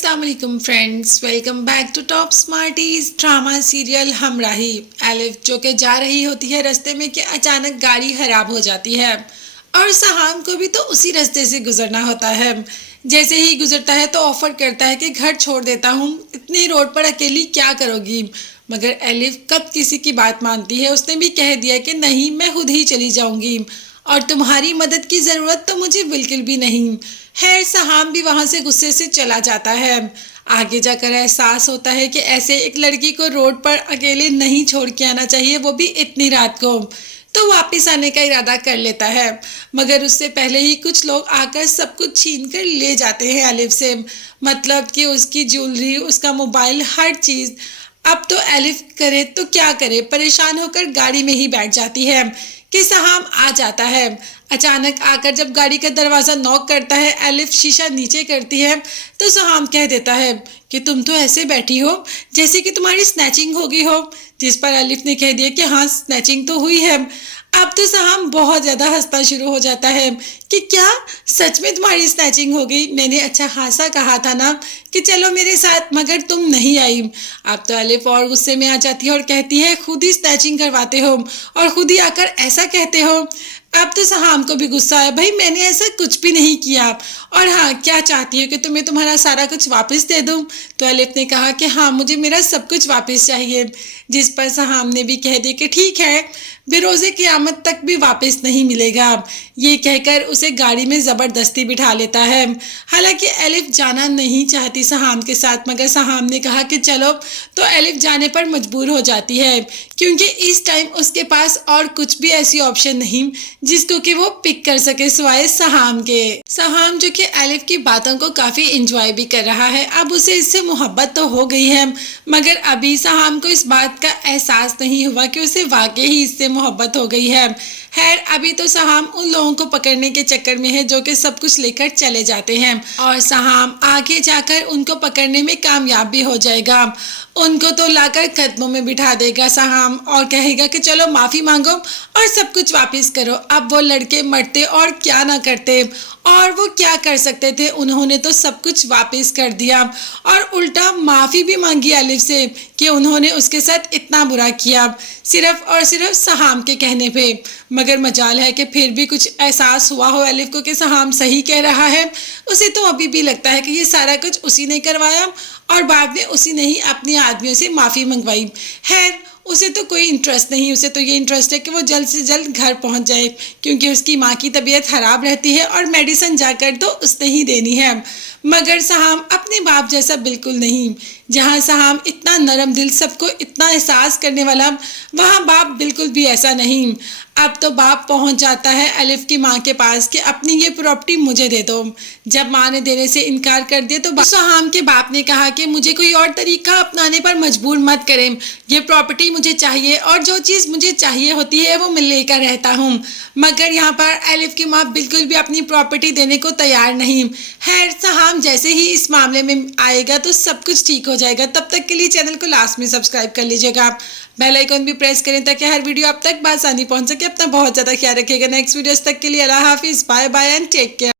अस्सलाम वालेकुम friends, welcome back to top smarties drama serial Humrahi. Elif जो कि जा रही होती है रास्ते में कि अचानक गाड़ी खराब हो जाती है और सहाम को भी तो उसी रास्ते से गुजरना होता है। जैसे ही गुजरता है तो ऑफर करता है कि घर छोड़ देता हूँ, इतनी रोड पर अकेली क्या करोगी। मगर एलिफ कब किसी की बात मानती है। उसने भी कह दिया कि नहीं, मैं खुद ही चली जाऊंगी और तुम्हारी मदद की ज़रूरत तो मुझे बिल्कुल भी नहीं है। सहाम भी वहाँ से गुस्से से चला जाता है। आगे जाकर एहसास होता है कि ऐसे एक लड़की को रोड पर अकेले नहीं छोड़ के आना चाहिए, वो भी इतनी रात को। तो वापस आने का इरादा कर लेता है, मगर उससे पहले ही कुछ लोग आकर सब कुछ छीन कर ले जाते हैं एलिफ से। मतलब कि उसकी ज्वेलरी, उसका मोबाइल, हर चीज़। अब तो एलिफ करे तो क्या करे, परेशान होकर गाड़ी में ही बैठ जाती है कि सहाम आ जाता है। अचानक आकर जब गाड़ी का दरवाज़ा नॉक करता है, एलिफ शीशा नीचे करती है तो सहाम कह देता है कि तुम तो ऐसे बैठी हो जैसे कि तुम्हारी स्नैचिंग हो गई हो। जिस पर एलिफ ने कह दिया कि हाँ, स्नैचिंग तो हुई है। अब तो सहाम बहुत ज़्यादा हंसना शुरू हो जाता है कि क्या सच में तुम्हारी स्नैचिंग हो गई? मैंने अच्छा खासा कहा था ना कि चलो मेरे साथ, मगर तुम नहीं आई। अब तो एलिफ और गुस्से में आ जाती है और कहती है खुद ही स्नैचिंग करवाते हो और खुद ही आकर ऐसा कहते हो। अब तो सहाम को भी गुस्सा है, भाई मैंने ऐसा कुछ भी नहीं किया। और हाँ, क्या चाहती हो कि तुम्हें तुम्हारा सारा कुछ वापस दे दूँ? तो एलिफ ने कहा कि हाँ, मुझे मेरा सब कुछ वापस चाहिए। जिस पर सहाम ने भी कह दिया कि ठीक है, बेरोज़े क़यामत तक भी वापस नहीं मिलेगा। ये कहकर उसे गाड़ी में ज़बरदस्ती बिठा लेता है। हालांकि एलिफ जाना नहीं चाहती सहाम के साथ, मगर सहाम ने कहा कि चलो, तो एलिफ जाने पर मजबूर हो जाती है क्योंकि इस टाइम उसके पास और कुछ भी ऐसी ऑप्शन नहीं जिसको कि वो पिक कर सके सिवाय सहाम के। सहाम जो कि एलिफ की बातों को काफ़ी इंजॉय भी कर रहा है। अब उसे इससे मोहब्बत तो हो गई है, मगर अभी सहाम को इस बात का एहसास नहीं हुआ कि उसे वाकई ही इससे मोहब्बत हो गई है। खैर, अभी तो सहाम उन लोगों को पकड़ने के चक्कर में है जो कि सब कुछ लेकर चले जाते हैं और सहाम आगे जाकर उनको पकड़ने में कामयाब भी हो जाएगा। उनको तो लाकर कदमों में बिठा देगा सहाम और कहेगा कि चलो माफ़ी मांगो और सब कुछ वापस करो। अब वो लड़के मरते और क्या ना करते, और वो क्या कर सकते थे, उन्होंने तो सब कुछ वापस कर दिया और उल्टा माफ़ी भी मांगी एलिफ से कि उन्होंने उसके साथ इतना बुरा किया सिर्फ और सिर्फ सहाम के कहने पे। मगर मजाल है कि फिर भी कुछ एहसास हुआ हो एलिफ को कि सहाम सही कह रहा है। उसे तो अभी भी लगता है कि ये सारा कुछ उसी ने करवाया और बाद में उसी ने ही अपने आदमियों से माफ़ी मंगवाई है। उसे तो कोई इंटरेस्ट नहीं, उसे तो ये इंटरेस्ट है कि वो जल्द से जल्द घर पहुंच जाए क्योंकि उसकी माँ की तबीयत ख़राब रहती है और मेडिसिन जाकर तो उसने ही देनी है। मगर सहाम अपने बाप जैसा बिल्कुल नहीं। जहाँ सहाम इतना नरम दिल, सबको इतना एहसास करने वाला, वहाँ बाप बिल्कुल भी ऐसा नहीं। अब तो बाप पहुंच जाता है एलिफ की माँ के पास कि अपनी ये प्रॉपर्टी मुझे दे दो। जब माँ ने देने से इनकार कर दिया तो सहाम के बाप ने कहा कि मुझे कोई और तरीका अपनाने पर मजबूर मत करें, ये प्रॉपर्टी मुझे चाहिए और जो चीज़ मुझे चाहिए होती है वो मैं लेकर रहता हूँ। मगर यहाँ पर एलिफ की माँ बिल्कुल भी अपनी प्रॉपर्टी देने को तैयार नहीं है। सहाम जैसे ही इस मामले में आएगा तो सब कुछ ठीक हो जाएगा। तब तक के लिए चैनल को लास्ट में सब्सक्राइब कर लीजिएगा, बेल आइकन भी प्रेस करें ताकि हर वीडियो आप तक बआसानी पहुंच सके। अपना बहुत ज़्यादा ख्याल रखिएगा। नेक्स्ट वीडियोस तक के लिए अल्लाह हाफिज़, bye bye and take care.